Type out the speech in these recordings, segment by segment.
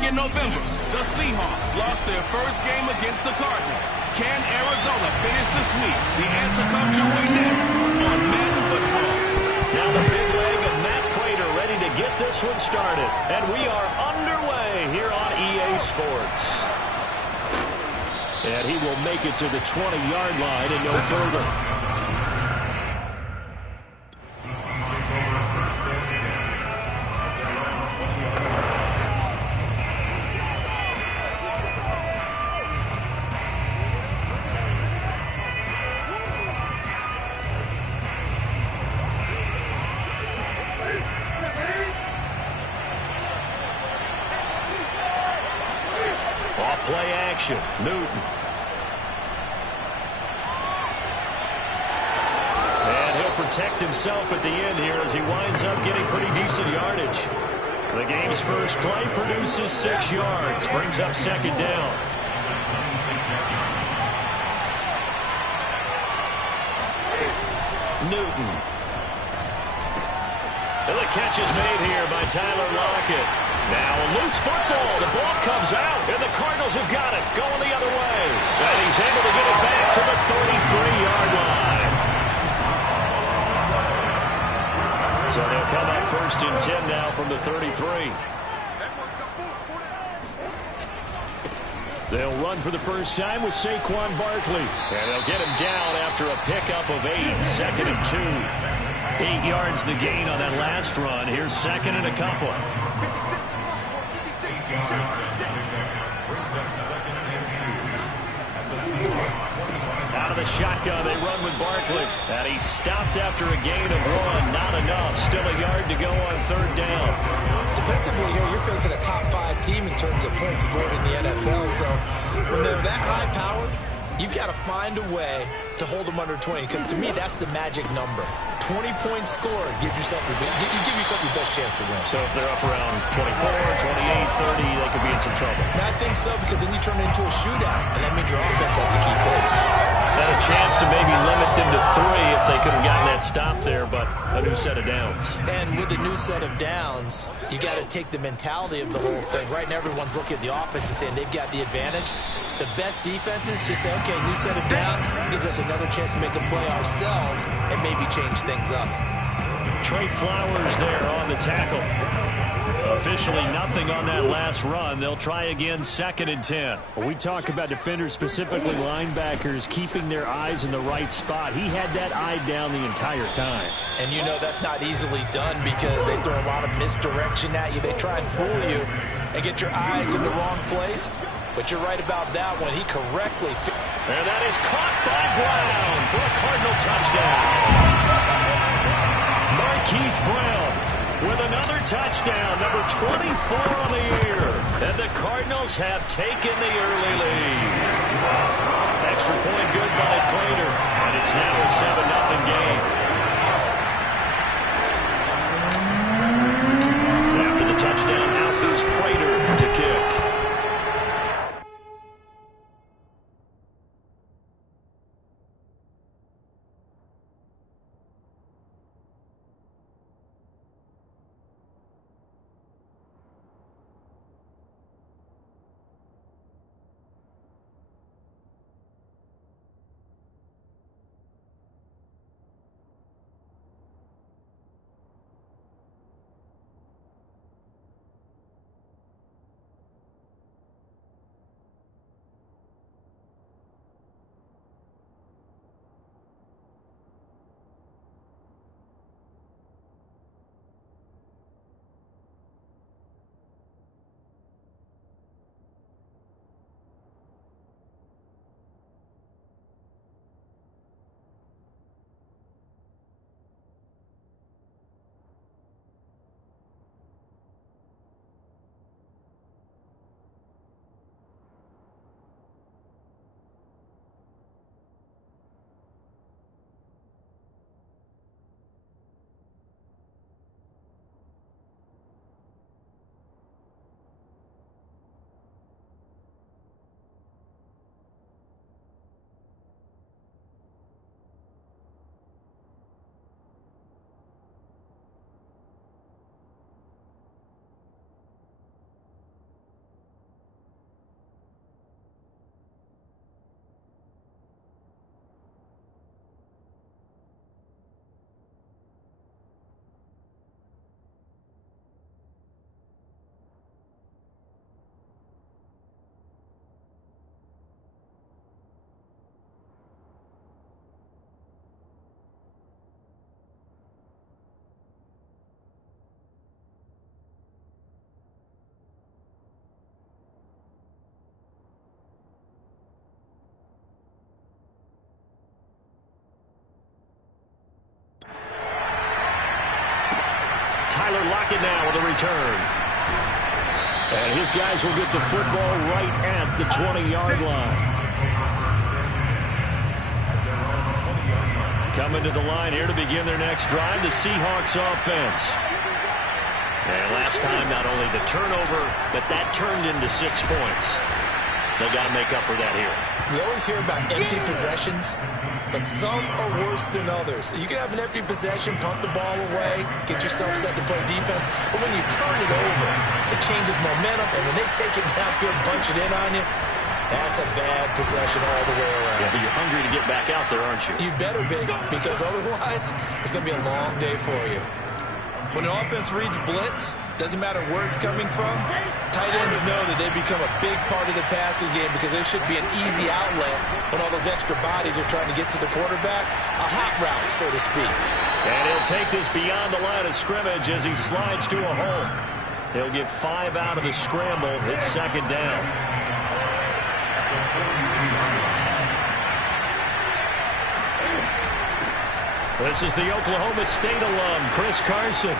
Back in November, the Seahawks lost their first game against the Cardinals. Can Arizona finish the sweep? The answer comes your way next on Madden Football. Now the big leg of Matt Prater ready to get this one started. And we are underway here on EA Sports. And he will make it to the 20-yard line and no further. Play action. Newton. And he'll protect himself at the end here as he winds up getting pretty decent yardage. The game's first play produces 6 yards. Brings up second down. Newton. And the catch is made here by Tyler Lockett. Now a loose football. The ball comes out, and the Cardinals have got it. Going the other way. And he's able to get it back to the 33-yard line. So they'll come up first and 10 now from the 33. They'll run for the first time with Saquon Barkley. And they'll get him down after a pickup of 8. Second and 2. 8 yards the gain on that last run. Here's second and a couple. Out of the shotgun, they run with Barkley. And he stopped after a gain of 1. Not enough. Still a yard to go on third down. Defensively here, you're facing a top-5 team in terms of points scored in the NFL. So when they're that high-powered, you've got to find a way to hold them under 20. Because to me, that's the magic number. 20 points scored gives yourself give yourself your best chance to win. So if they're up around 24, 28, 30, they could be in some trouble. I think so, because then you turn it into a shootout, and that means your offense has to keep pace. Had a chance to maybe limit them to 3 if they could have gotten that stop there, but a new set of downs. And with a new set of downs, you got to take the mentality of the whole thing. Right now, everyone's looking at the offense and saying they've got the advantage. The best defenses just say, okay, new set of downs gives us another chance to make a play ourselves and maybe change things up. Trey Flowers there on the tackle. Officially nothing on that last run. They'll try again, second and 10. Well, we talk about defenders, specifically linebackers, keeping their eyes in the right spot. He had that eye down the entire time. And you know that's not easily done because they throw a lot of misdirection at you. They try and fool you and get your eyes in the wrong place. But you're right about that one. He correctly... And that is caught by Brown for a Cardinal touchdown. Marquise Brown with another touchdown, number 24 on the year. And the Cardinals have taken the early lead. Extra point good by Prater. And it's now a 7-0 game. After the touchdown, out is Prater to kick. Tyler Lockett now with a return. And his guys will get the football right at the 20-yard line. Coming to the line here to begin their next drive, the Seahawks offense. And last time, not only the turnover, but that turned into 6 points. They got to make up for that here. We always hear about empty possessions, but some are worse than others. You can have an empty possession, punt the ball away, get yourself set to play defense, but when you turn it over, it changes momentum, and when they take it downfield and punch it in on you, that's a bad possession all the way around. Yeah, but you're hungry to get back out there, aren't you? You better be, because otherwise, it's going to be a long day for you. When an offense reads blitz, doesn't matter where it's coming from, tight ends know that they become a big part of the passing game because there should be an easy outlet when all those extra bodies are trying to get to the quarterback. A hot route, so to speak. And he'll take this beyond the line of scrimmage as he slides to a hole. He'll get 5 out of the scramble. It's second down. This is the Oklahoma State alum, Chris Carson.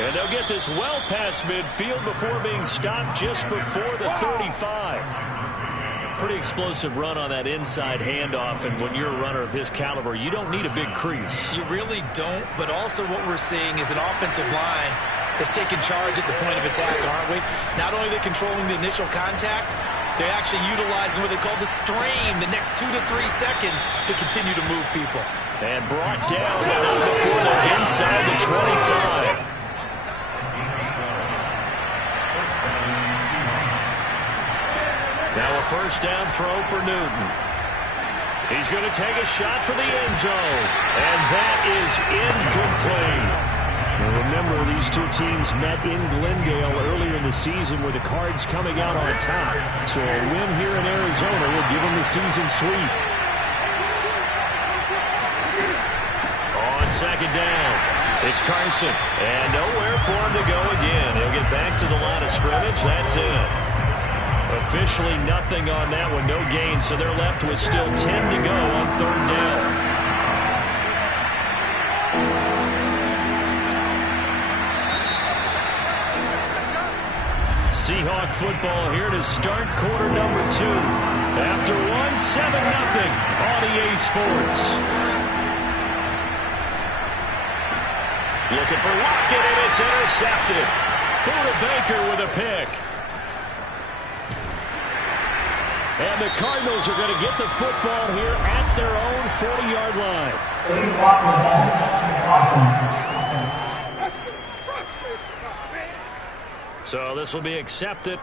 And they'll get this well past midfield before being stopped just before the 35. Pretty explosive run on that inside handoff, and when you're a runner of his caliber, you don't need a big crease. You really don't, but also what we're seeing is an offensive line that's taking charge at the point of attack, aren't we? Not only are they controlling the initial contact, they're actually utilizing what they call the strain, the next 2 to 3 seconds to continue to move people. And brought down, but not before they're inside the 25. Now a first down throw for Newton. He's going to take a shot for the end zone. And that is incomplete. Now remember, these two teams met in Glendale earlier in the season with the Cards coming out on top. So a win here in Arizona will give them the season sweep. On second down, it's Carson. And nowhere for him to go again. He'll get back to the line of scrimmage. That's it. Officially nothing on that one, no gain, so they're left with still 10 to go on third down. Seahawk football here to start quarter number 2. After 1, 7-0 on EA Sports. Looking for Lockett, and it's intercepted. Buda Baker with a pick. And the Cardinals are going to get the football here at their own 40-yard line. So this will be accepted.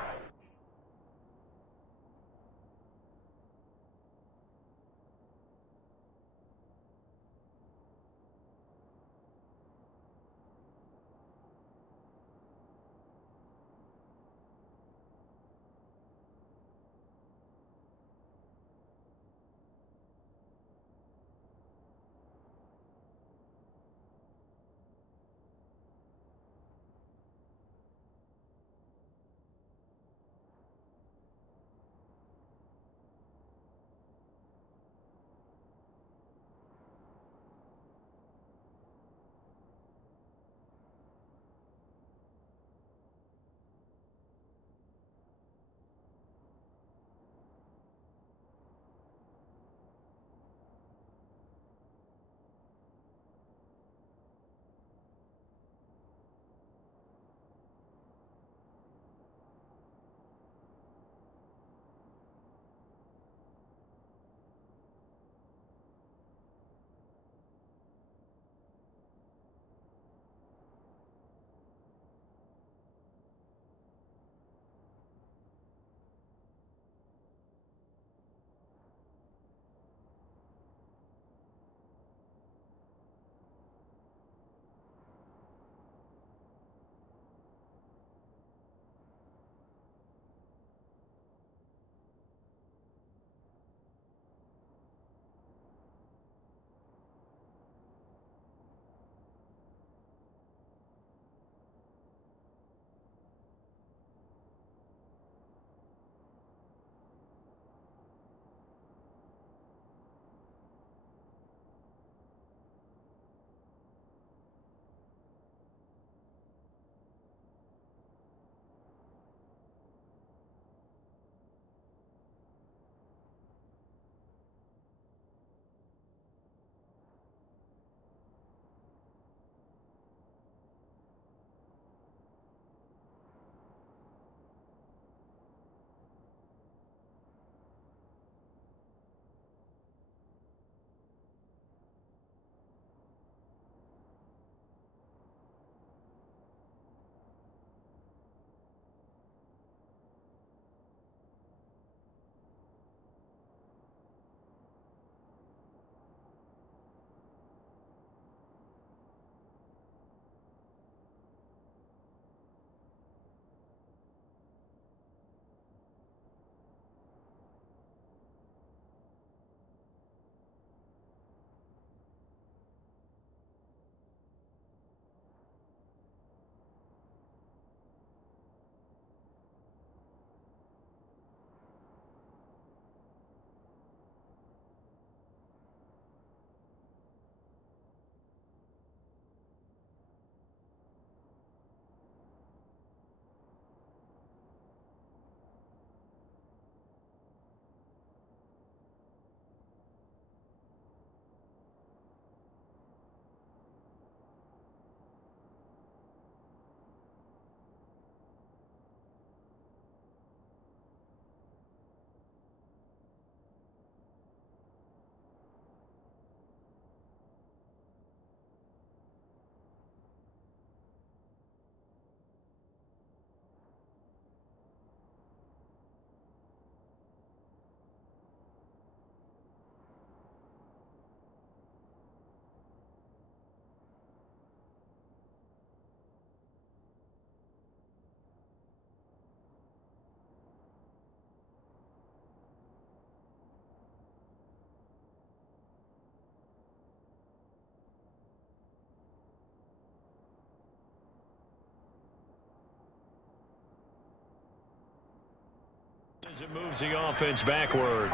As it moves the offense backwards.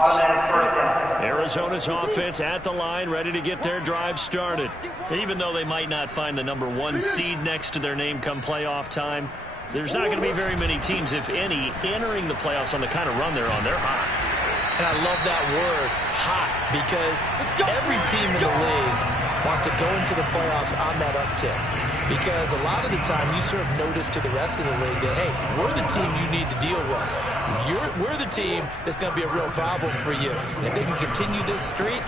Arizona's offense at the line, ready to get their drive started. Even though they might not find the #1 seed next to their name come playoff time, there's not going to be very many teams, if any, entering the playoffs on the kind of run they're on. They're hot. And I love that word, hot, because every team in the league wants to go into the playoffs on that uptick. Because a lot of the time you serve notice to the rest of the league that, hey, we're the team you need to deal with. We're the team that's going to be a real problem for you. And if they can continue this streak,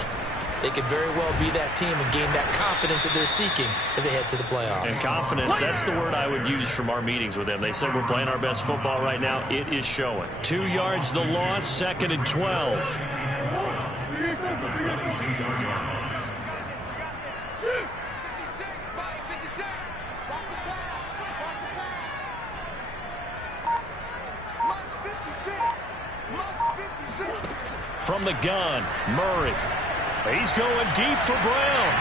they could very well be that team and gain that confidence that they're seeking as they head to the playoffs. And confidence, that's the word I would use from our meetings with them. They said we're playing our best football right now. It is showing. 2 yards the loss, 2nd and 12. From the gun, Murray. He's going deep for Brown.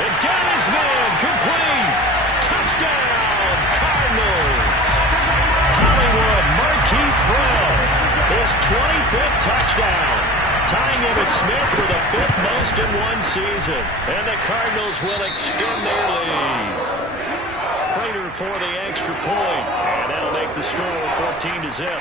And got his man complete. Touchdown, Cardinals. Hollywood Marquise Brown, his 25th touchdown. Tying Emmitt Smith for the 5th most in one season. And the Cardinals will extend their lead. Prater for the extra point. And that'll make the score 14-0.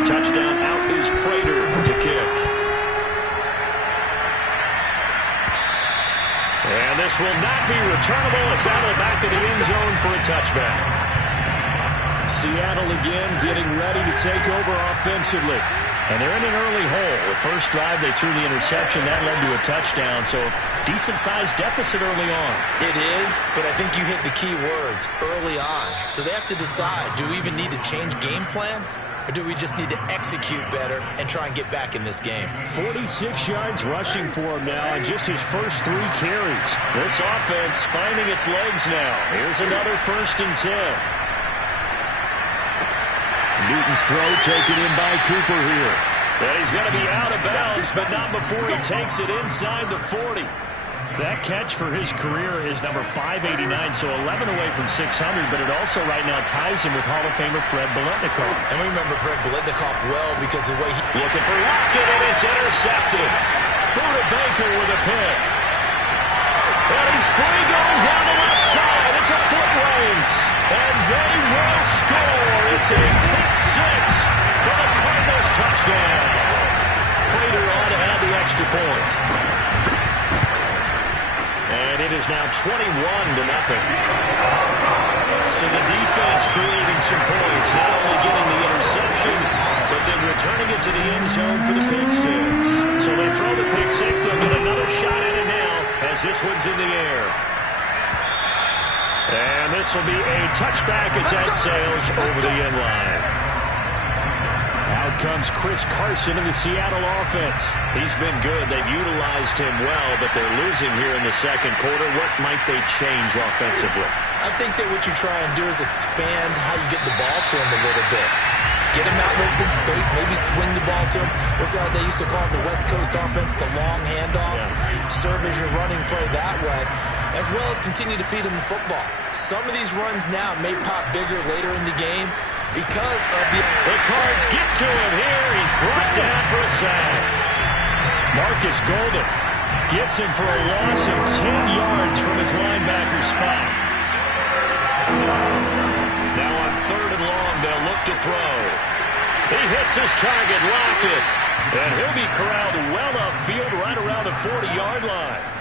Touchdown, out is Prater to kick. And this will not be returnable. It's out of the back of the end zone for a touchback. Seattle again getting ready to take over offensively. And they're in an early hole. The first drive, they threw the interception. That led to a touchdown. So decent-sized deficit early on. It is, but I think you hit the key words, early on. So they have to decide, do we even need to change game plan? Or do we just need to execute better and try and get back in this game? 46 yards rushing for him now on just his first 3 carries. This offense finding its legs now. Here's another 1st and 10. Newton's throw taken in by Cooper here. And he's going to be out of bounds, but not before he takes it inside the 40. That catch for his career is number 589, so 11 away from 600, but it also right now ties him with Hall of Famer Fred Biletnikoff. And we remember Fred Biletnikoff well because of the way he... Looking for Lockett, and it's intercepted. Buda Baker with a pick. And he's free going down the left side. It's a foot race. And they will score. It's a pick six for the Cardinals touchdown. Prater on to add the extra point. And it is now 21-0. So the defense creating some points, not only getting the interception, but then returning it to the end zone for the pick six. So they throw the pick six. They'll get another shot at it now as this one's in the air. And this will be a touchback as that sails over the end line. Out comes Chris Carson in the Seattle offense. He's been good. They've utilized him well, but they're losing here in the second quarter. What might they change offensively? I think that what you try and do is expand how you get the ball to him a little bit. Get him out in open space, maybe swing the ball to him. What's that they used to call the West Coast offense, the long handoff. Yeah. Serve as your running play that way, as well as continue to feed him the football. Some of these runs now may pop bigger later in the game because of the Cards get to him here. He's brought down for a sack. Marcus Golden gets him for a loss of 10 yards from his linebacker spot. Now on 3rd and long, they'll look to throw. He hits his target, Lockett. And he'll be corralled well upfield right around the 40-yard line.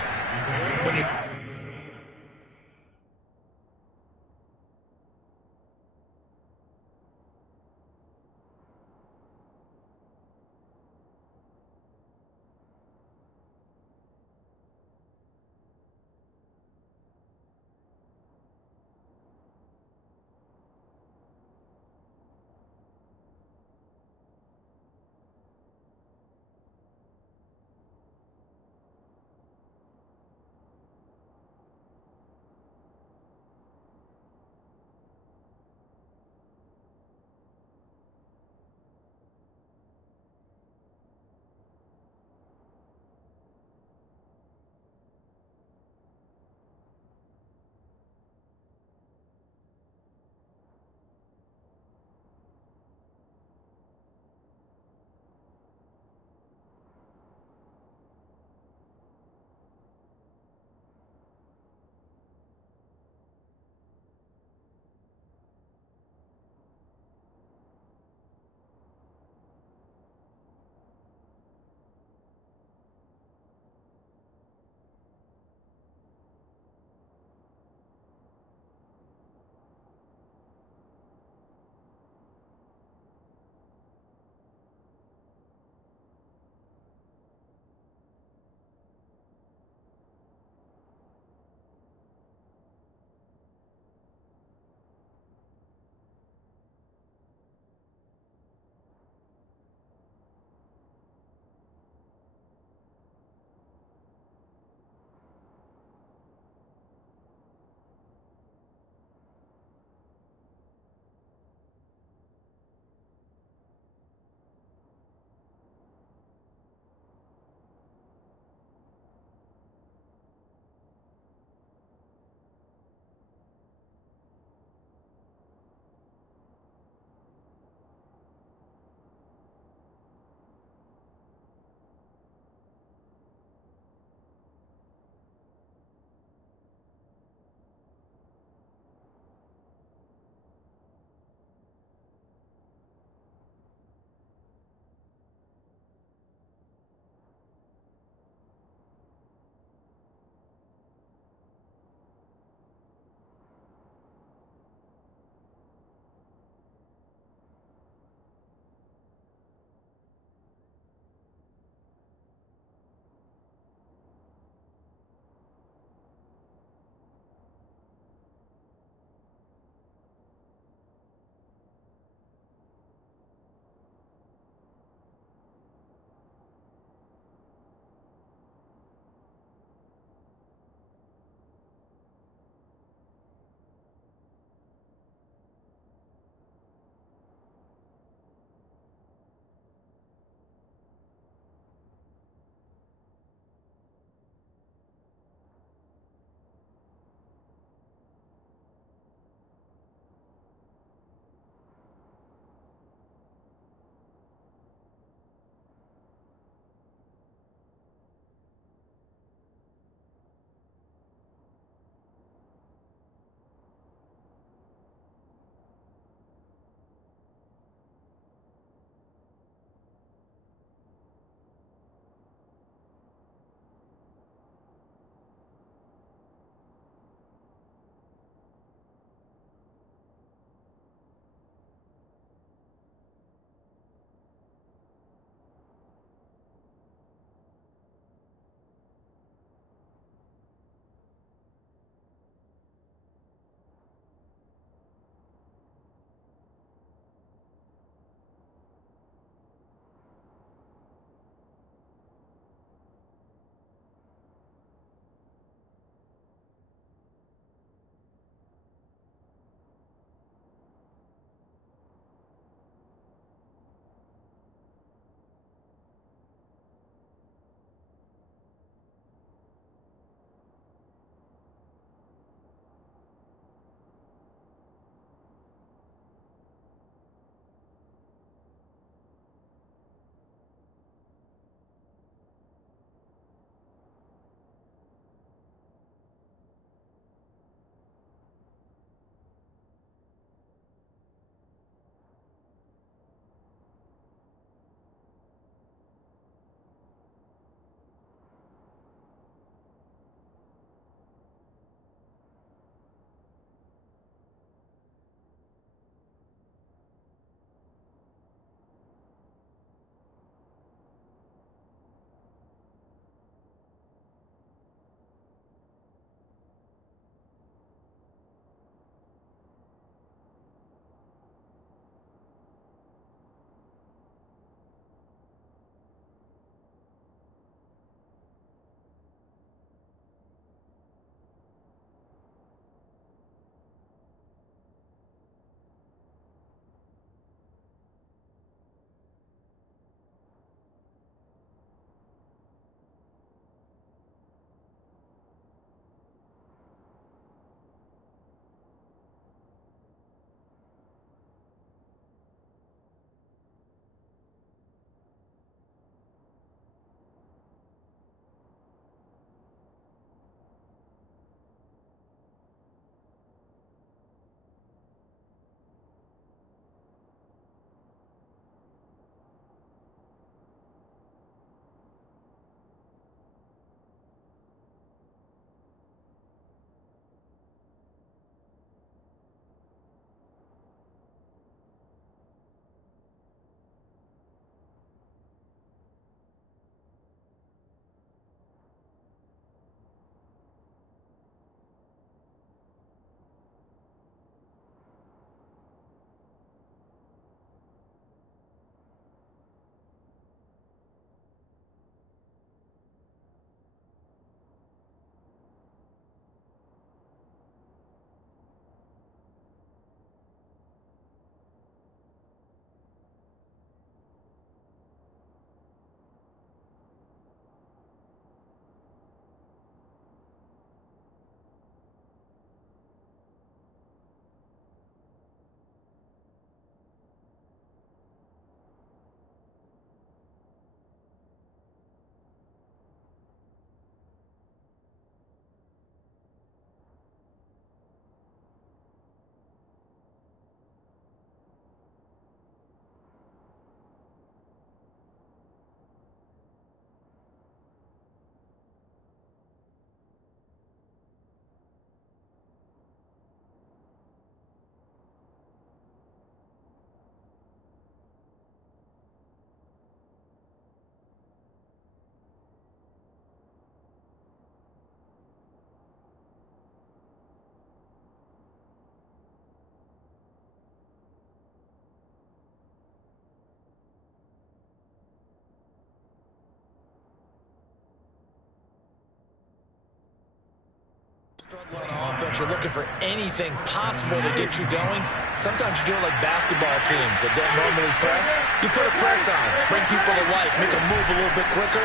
Struggling on offense, you're looking for anything possible to get you going. Sometimes you do it like basketball teams that don't normally press. You put a press on, bring people to life, make them move a little bit quicker.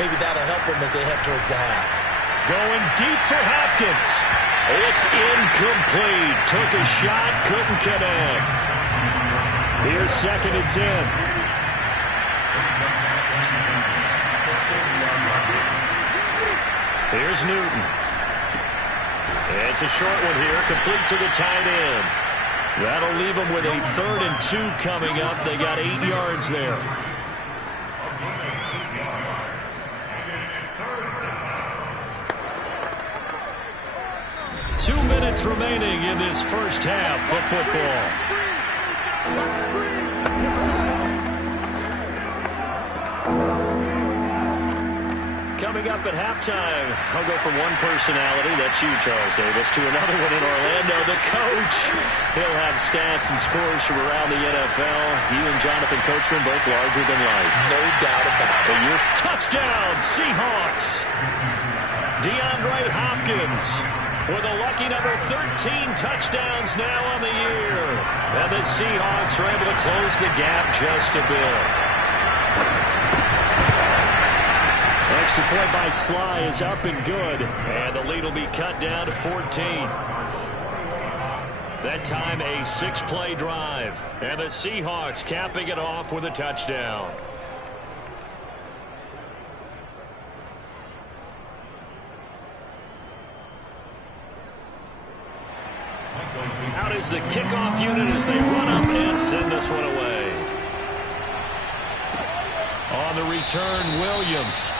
Maybe that'll help them as they head towards the half. Going deep for Hopkins. It's incomplete. Took a shot, couldn't connect. Here's 2nd and 10. Here's Newton. It's a short one here, complete to the tight end. That'll leave them with a 3rd and 2 coming up. They got 8 yards there. Two minutes remaining in this first half of football. Coming up at halftime, I'll go from one personality, that's you, Charles Davis, to another one in Orlando, the coach. He'll have stats and scores from around the NFL. You and Jonathan Coachman both larger than life. No doubt about it. And your touchdown, Seahawks. DeAndre Hopkins with a lucky number 13 touchdowns now on the year. And the Seahawks are able to close the gap just a bit. Extra point by Sly is up and good. And the lead will be cut down to 14. That time a 6-play drive. And the Seahawks capping it off with a touchdown. Out is the kickoff unit as they run up and send this one away. On the return, Williams.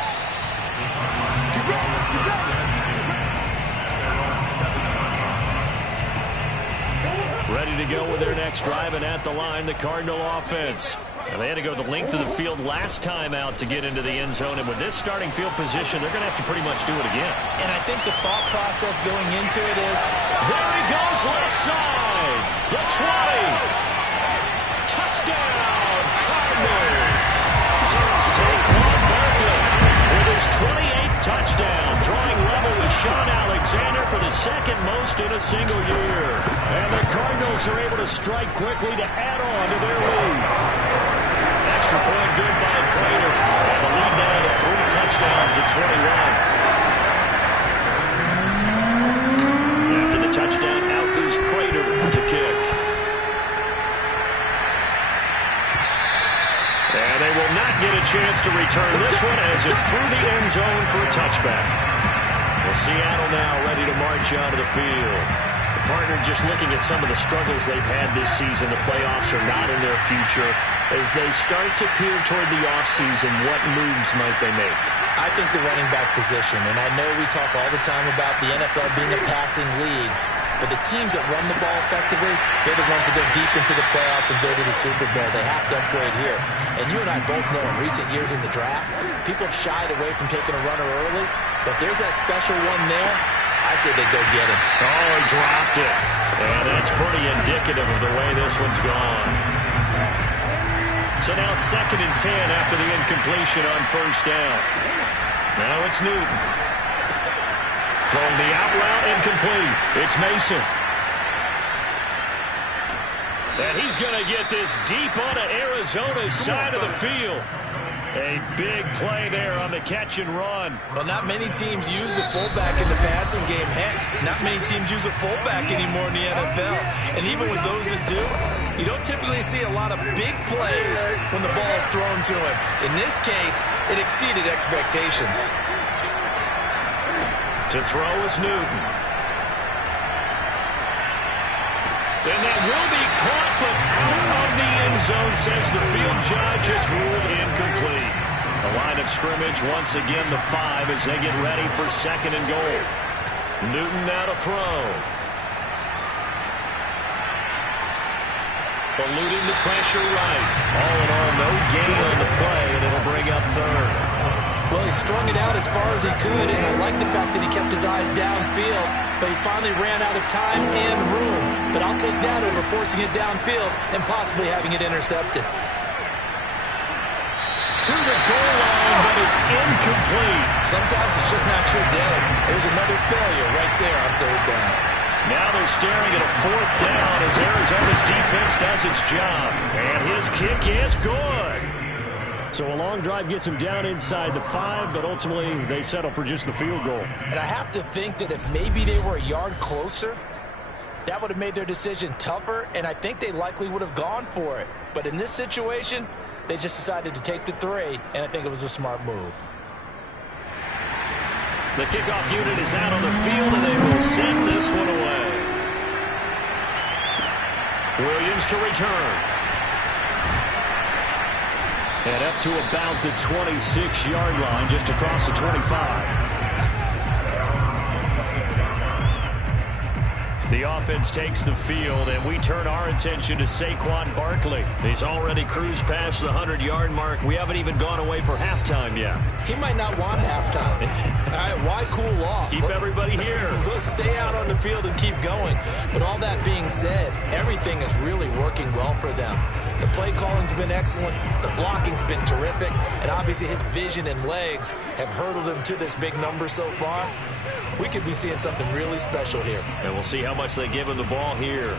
Ready to go with their next drive, and at the line, the Cardinal offense. And they had to go the length of the field last time out to get into the end zone. And with this starting field position, they're going to have to pretty much do it again. And I think the thought process going into it is, there he goes left side. The 20. Touchdown, Cardinals. Saquon Barkley with his 28th touchdown, drawing level with Sean Alexander for the 2nd most in a single year. And the Cardinals are able to strike quickly to add on to their lead. Extra point good by Prater. And the lead now to 3 touchdowns at 21. After the touchdown, out is Prater to kick. And they will not get a chance to return this one as it's through the end zone for a touchback. And Seattle now ready to march out of the field. The partner just looking at some of the struggles they've had this season. The playoffs are not in their future. As they start to peer toward the offseason, what moves might they make? I think the running back position, and I know we talk all the time about the NFL being a passing league, but the teams that run the ball effectively, they're the ones that go deep into the playoffs and go to the Super Bowl. They have to upgrade here. And you and I both know in recent years in the draft, people have shied away from taking a runner early, but there's that special one there. I say they go get him. Oh, he dropped it. And that's pretty indicative of the way this one's gone. So now 2nd and 10 after the incompletion on 1st down. Now it's Newton. Throwing the out route incomplete. It's Mason. And he's going to get this deep onto Arizona's side of the field. A big play there on the catch and run. Well, not many teams use the fullback in the passing game. Heck, not many teams use a fullback anymore in the NFL. And even with those that do, you don't typically see a lot of big plays when the ball is thrown to him. In this case, it exceeded expectations. To throw is Newton. And that will be caught, but out of the end zone, says the field judge. It's ruled incomplete. The line of scrimmage, once again, the 5 as they get ready for 2nd and goal. Newton now to throw. Eluding the pressure right. All in all, no gain on the play, and it'll bring up 3rd. Well, he strung it out as far as he could, and I like the fact that he kept his eyes downfield, but he finally ran out of time and room. But I'll take that over forcing it downfield and possibly having it intercepted. to the goal line, but it's incomplete. Sometimes it's just not your day. There's another failure right there on third down. Now they're staring at a fourth down as Arizona's defense does its job. And his kick is good. So a long drive gets them down inside the 5, but ultimately they settle for just the field goal. And I have to think that if maybe they were a yard closer, that would have made their decision tougher, and I think they likely would have gone for it. But in this situation, they just decided to take the 3, and I think it was a smart move. The kickoff unit is out on the field, and they will send this one away. Williams to return. And up to about the 26-yard line, just across the 25. The offense takes the field, and we turn our attention to Saquon Barkley. He's already cruised past the 100-yard mark. We haven't even gone away for halftime yet. He might not want halftime. All right, why cool off? Keep everybody here. Let's stay out on the field and keep going. But all that being said, everything is really working well for them. The play calling's been excellent. The blocking's been terrific. And obviously his vision and legs have hurdled him to this big number so far. We could be seeing something really special here. And we'll see how much they give him the ball here.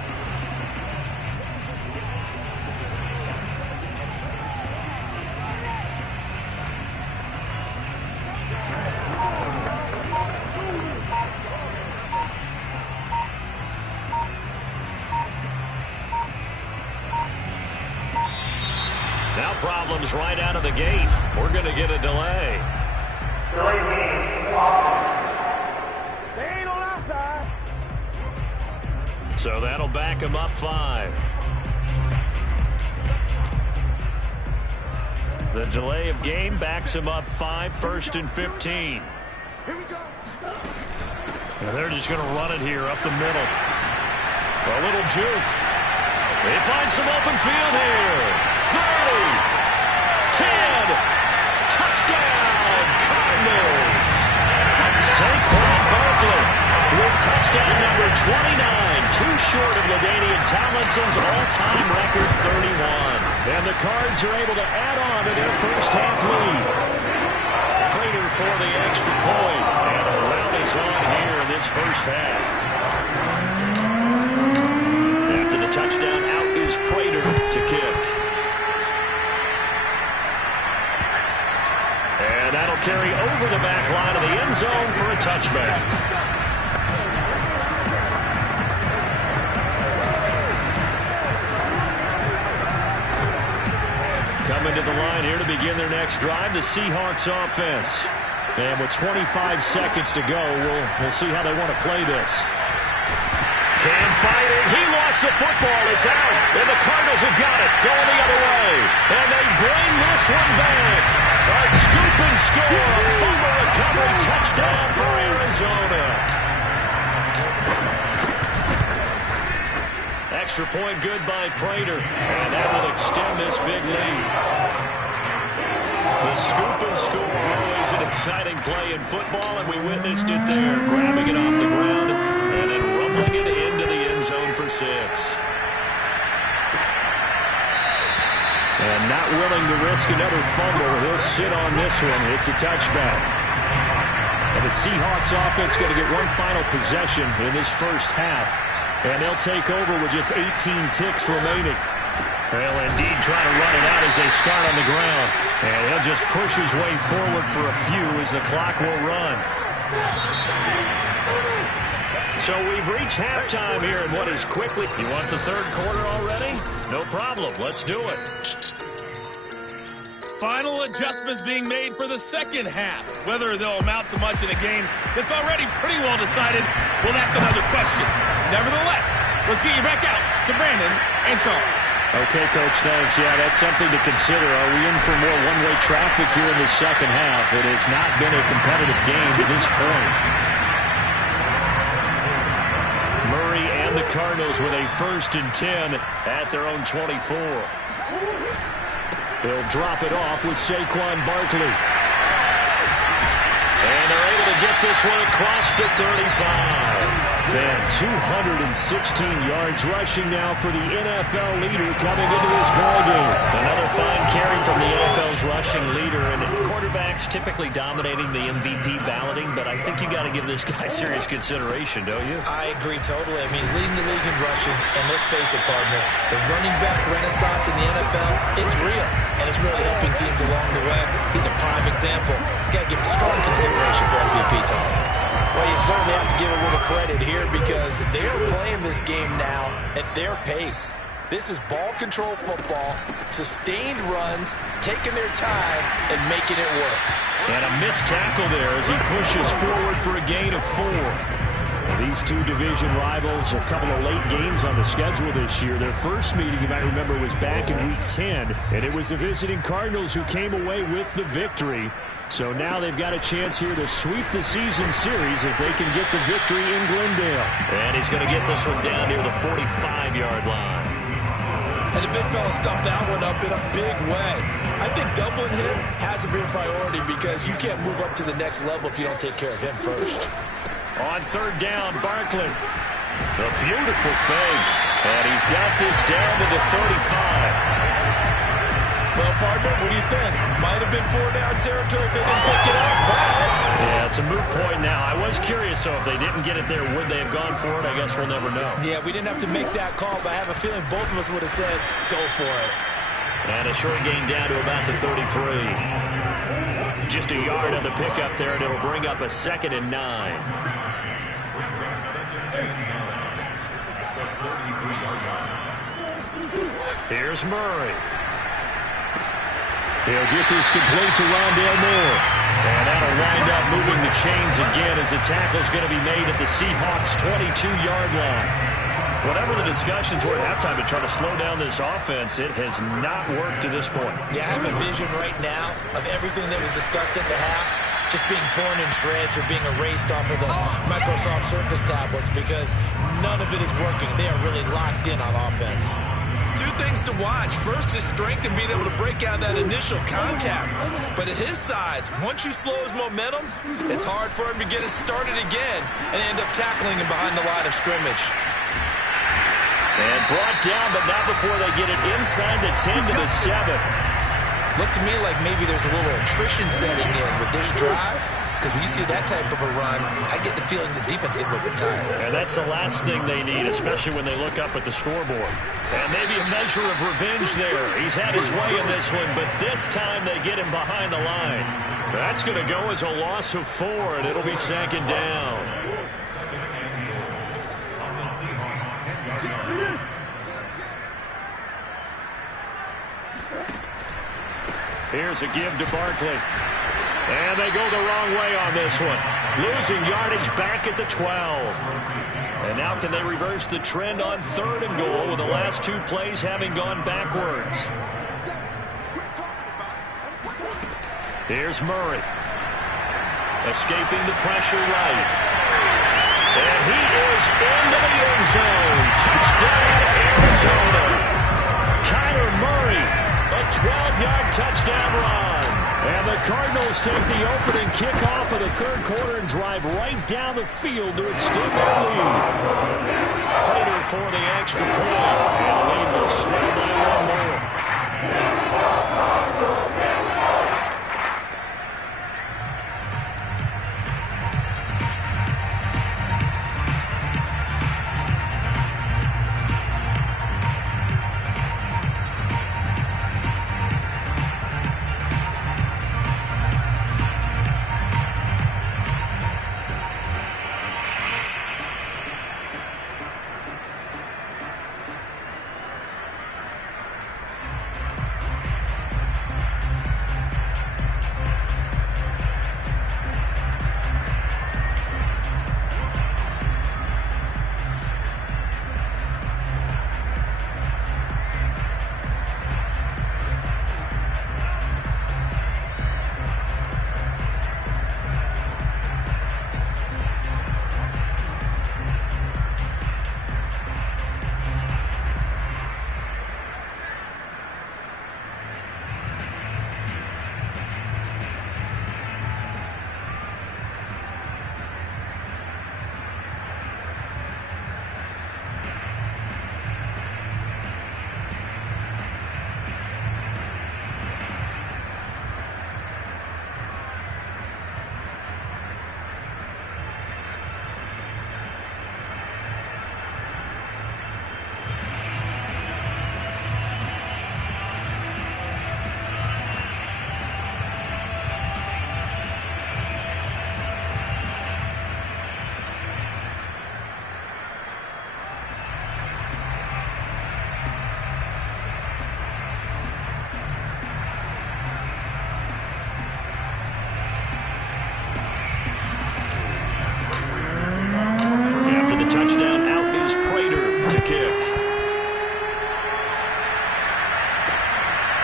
Now problems right out of the gate. We're going to get a delay. So that'll back him up 5. The delay of game backs him up 5, 1st and 15. And they're just going to run it here up the middle. A little juke. They find some open field here. 30, 10, touchdown, Cardinals. Saquon Barkley with touchdown number 29, too short of LaDainian Tomlinson's all-time record 31. And the Cards are able to add on to their first half lead. Prater for the extra point, and a rout is on here in this first half. After the touchdown, out is Prater to kick. And that'll carry over the back line of the end zone for a touchback. Coming to the line here to begin their next drive, the Seahawks offense. And with 25 seconds to go, we'll see how they want to play this. Can fight it. He lost the football. It's out. And the Cardinals have got it. Going the other way. And they bring this one back. A scoop and score. A fumble recovery touchdown for Arizona. Extra point good by Prater. And that will extend this big lead. The scoop and score, always an exciting play in football, and we witnessed it there. Grabbing it off the ground and then rumbling it into the end zone for 6. And not willing to risk another fumble. He'll sit on this one. It's a touchback. And the Seahawks offense going to get one final possession in this first half. And they'll take over with just 18 ticks remaining. Well, indeed, trying to run it out as they start on the ground. And he'll just push his way forward for a few as the clock will run. So we've reached halftime here in what is quickly. You want the third quarter already? No problem. Let's do it. Final adjustments being made for the second half. Whether they'll amount to much in a game that's already pretty well decided, well, that's another question. Nevertheless, let's get you back out to Brandon and Charles. Okay, Coach, thanks. Yeah, that's something to consider. Are we in for more one-way traffic here in the second half? It has not been a competitive game to this point. Murray and the Cardinals with a 1st and 10 at their own 24. They'll drop it off with Saquon Barkley. And they're able to get this one across the 35. Man, 216 yards rushing now for the NFL leader coming into this ballgame. Another fine carry from the NFL's rushing leader, and quarterbacks typically dominating the MVP balloting, but I think you got to give this guy serious consideration, don't you? I agree totally. I mean, he's leading the league in rushing, and let's face it, partner, the running back renaissance in the NFL, it's real, and it's really helping teams along the way. He's a prime example. Got to give him strong consideration for MVP talk. Well, you certainly have to give a little credit here because they're playing this game now at their pace. This is ball control football, sustained runs, taking their time, and making it work. And a missed tackle there as he pushes forward for a gain of 4. These two division rivals, a couple of late games on the schedule this year. Their first meeting, you might remember, was back in Week 10, and it was the visiting Cardinals who came away with the victory. So now they've got a chance here to sweep the season series if they can get the victory in Glendale. And he's going to get this one down near the 45-yard line. And the big fella stuffed that one up in a big way. I think doubling him has to be a priority because you can't move up to the next level if you don't take care of him first. On third down, Barkley. A beautiful fake. And he's got this down to the 35. Well, partner, what do you think? Might have been 4-down territory if they didn't pick it up, but... Yeah, it's a moot point now. I was curious, so if they didn't get it there, would they have gone for it? I guess we'll never know. Yeah, we didn't have to make that call, but I have a feeling both of us would have said, go for it. And a short gain down to about the 33. Just a yard on the pickup there, and it'll bring up a 2nd and 9. Here's Murray. He'll get this complete to Rondale Moore. And that'll wind up moving the chains again as the tackle's going to be made at the Seahawks' 22-yard line. Whatever the discussions were at halftime to try to slow down this offense, it has not worked to this point. Yeah, I have a vision right now of everything that was discussed at the half just being torn in shreds or being erased off of the Microsoft Surface tablets because none of it is working. They are really locked in on offense. Two things to watch. First is strength and being able to break out that initial contact. But at his size, once you slow his momentum, it's hard for him to get it started again and end up tackling him behind the line of scrimmage. And brought down, but not before they get it inside the 10 to the 7. Looks to me like maybe there's a little attrition setting in with this drive. Because when you see that type of a run, I get the feeling the defense is a little bit tired. And that's the last thing they need, especially when they look up at the scoreboard. And maybe a measure of revenge there. He's had his way in this one, but this time they get him behind the line. That's going to go as a loss of 4, and it'll be 2nd down. Here's a give to Barkley. And they go the wrong way on this one. Losing yardage back at the 12. And now can they reverse the trend on 3rd and goal with the last 2 plays having gone backwards? Here's Murray. Escaping the pressure right. And he is into the end zone. Touchdown, Arizona. Kyler Murray, a 12-yard touchdown run. And the Cardinals take the opening kickoff of the 3rd quarter and drive right down the field to extend their lead. Prater for the extra point. And the lead will swell by 1 more.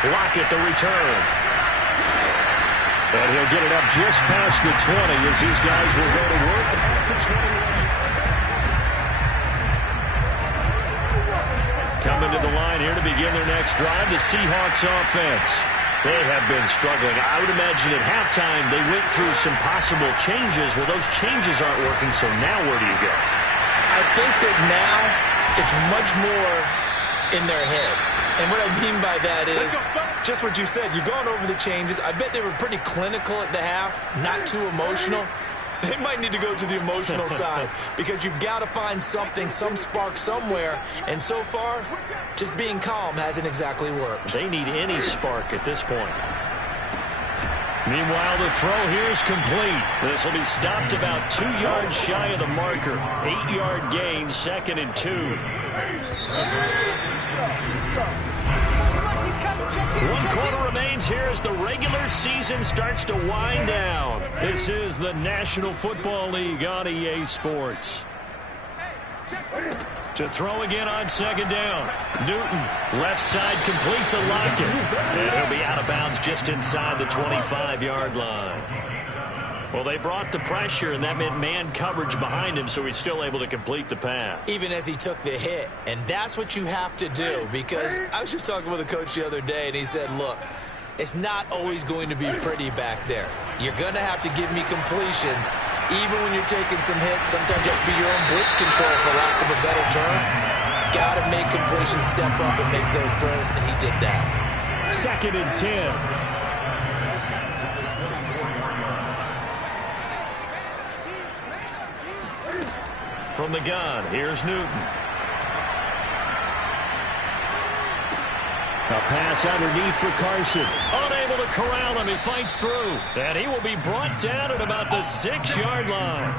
Lockett the return. And he'll get it up just past the 20 as these guys will go to work. Coming to the line here to begin their next drive, the Seahawks offense. They have been struggling. I would imagine at halftime they went through some possible changes. Well, those changes aren't working, so now where do you go? I think that now it's much more in their head. And what I mean by that is just what you said. You've gone over the changes. I bet they were pretty clinical at the half, not too emotional. They might need to go to the emotional side because you've got to find something, some spark somewhere. And so far, just being calm hasn't exactly worked. They need any spark at this point. Meanwhile, the throw here is complete. This will be stopped about 2 yards shy of the marker. 8-yard gain, 2nd and 2. 1 quarter remains here as the regular season starts to wind down. This is the National Football League on EA Sports. To throw again on 2nd down. Newton, left side complete to Lockett. And he'll be out of bounds just inside the 25-yard line. Well, they brought the pressure, and that meant man coverage behind him, so he's still able to complete the pass. Even as he took the hit. And that's what you have to do, because I was just talking with a coach the other day, and he said, look, it's not always going to be pretty back there. You're going to have to give me completions, even when you're taking some hits. Sometimes you have to be your own blitz control, for lack of a better term. Got to make completions, step up, and make those throws, and he did that. 2nd and 10. From the gun, here's Newton. A pass underneath for Carson. Unable to corral him. He fights through. And he will be brought down at about the 6-yard line.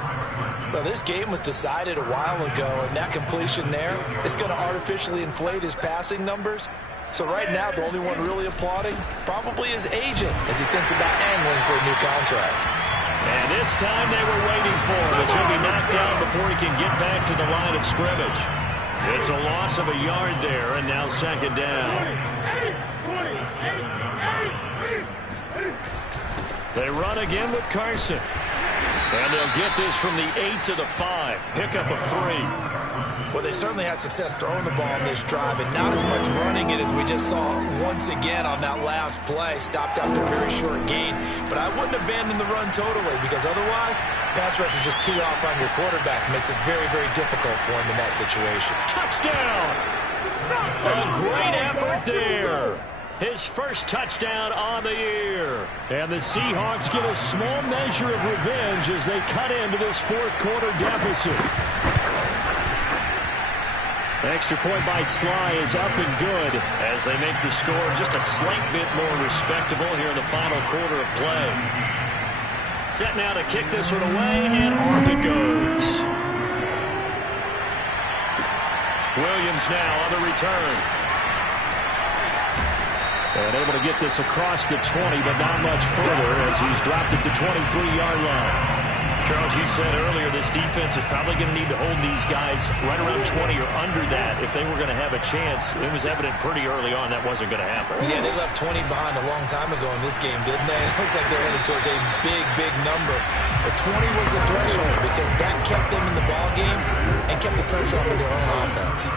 Well, this game was decided a while ago, and that completion there is going to artificially inflate his passing numbers. So right now, the only one really applauding probably his agent as he thinks about angling for a new contract. And this time they were waiting for him, as he'll be knocked down before he can get back to the line of scrimmage. It's a loss of a yard there, and now 2nd down. They run again with Carson. And they'll get this from the 8 to the 5. Pick up a 3. Well, they certainly had success throwing the ball in this drive, and not as much running it as we just saw once again on that last play. Stopped after a very short gain. But I wouldn't abandon the run totally, because otherwise, pass rush is just too off on your quarterback. Makes it very, very difficult for him in that situation. Touchdown! A great effort there. His first touchdown on the year. And the Seahawks get a small measure of revenge as they cut into this 4th quarter deficit. Extra point by Sly is up and good as they make the score just a slight bit more respectable here in the final quarter of play. Set now to kick this one away, and off it goes. Williams now on the return. And able to get this across the 20, but not much further as he's dropped it to 23-yard line. Charles, you said earlier this defense is probably going to need to hold these guys right around 20 or under that if they were going to have a chance. It was evident pretty early on that wasn't going to happen. Yeah, they left 20 behind a long time ago in this game, didn't they? It looks like they're headed towards a big, big number. But 20 was the threshold because that kept them in the ball game and kept the pressure off of their own offense.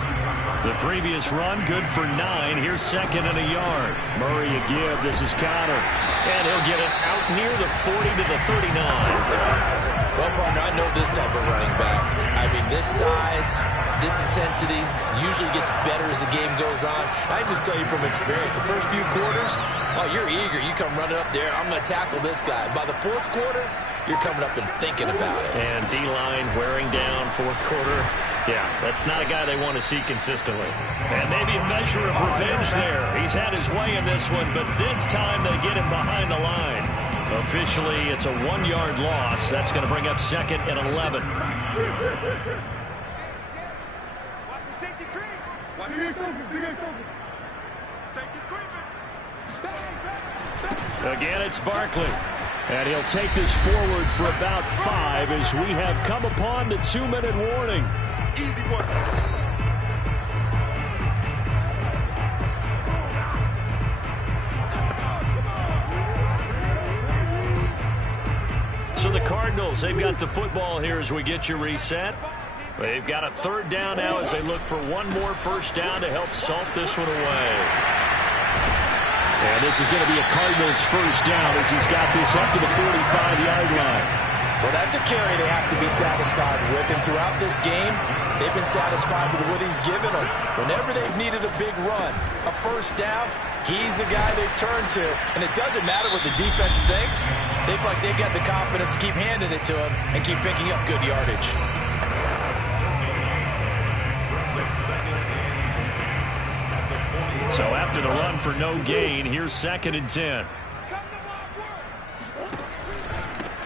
The previous run, good for 9. Here's 2nd and a yard. Murray a give. This is Connor. And he'll get it out near the 40 to the 39. Well, partner, I know this type of running back. I mean, this size, this intensity usually gets better as the game goes on. I just tell you from experience, the first few quarters, oh, you're eager. You come running up there, I'm going to tackle this guy. By the 4th quarter, you're coming up and thinking about it. And D-line wearing down 4th quarter. Yeah, that's not a guy they want to see consistently. And maybe a measure of revenge there. He's had his way in this one, but this time they get him behind the line. Officially, it's a 1-yard loss. That's going to bring up 2nd and 11. Watch the safety creep. Watch the safety. Safety's creeping. Again, it's Barkley. And he'll take this forward for about 5 as we have come upon the 2-minute warning. Easy work. Cardinals, they've got the football here as we get you reset. They've got a third down now as they look for one more first down to help salt this one away. And this is going to be a Cardinals first down as he's got this up to the 45-yard line. Well, that's a carry they have to be satisfied with. And throughout this game, they've been satisfied with what he's given them. Whenever they've needed a big run, a first down, he's the guy they turn to. And it doesn't matter what the defense thinks. They feel like they've got the confidence to keep handing it to him and keep picking up good yardage. So after the run for no gain, here's 2nd and 10.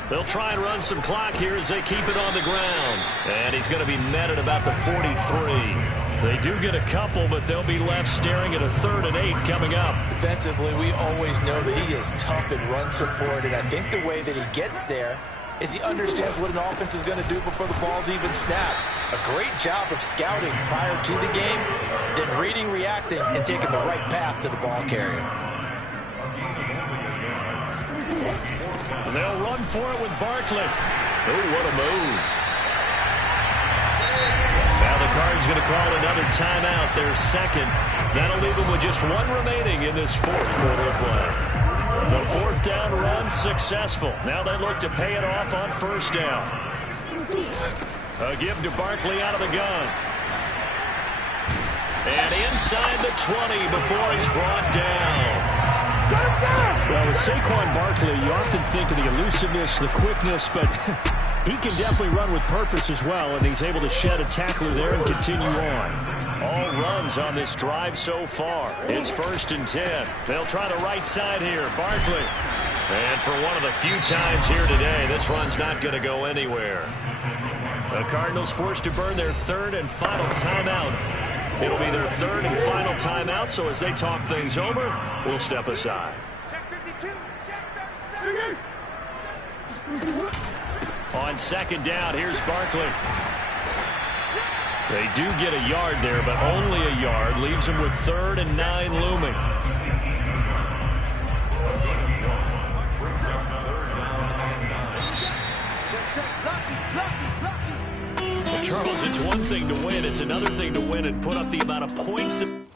They'll try and run some clock here as they keep it on the ground. And he's going to be met at about the 43. They do get a couple, but they'll be left staring at a 3rd and 8 coming up. Defensively, we always know that he is tough in run support, and I think the way that he gets there is he understands what an offense is going to do before the ball's even snapped. A great job of scouting prior to the game, then reading, reacting, and taking the right path to the ball carrier. They'll run for it with Barkley. Oh, what a move. Now the Cards going to call another timeout, their second. That'll leave them with just one remaining in this 4th quarter of play. The 4th down run successful. Now they look to pay it off on first down. A give to Barkley out of the gun. And inside the 20 before he's brought down. Well, with Saquon Barkley, you often think of the elusiveness, the quickness, but he can definitely run with purpose as well, and he's able to shed a tackler there and continue on. All runs on this drive so far. It's 1st and 10. They'll try the right side here. Barkley. And for one of the few times here today, this run's not going to go anywhere. The Cardinals forced to burn their 3rd and final timeout. It'll be their 3rd and final timeout, so as they talk things over, we'll step aside. Check 52. Check 37. On 2nd down, here's Barkley. They do get a yard there, but only a yard. Leaves them with 3rd and 9 looming. Charles, it's one thing to win. It's another thing to win and put up the amount of points that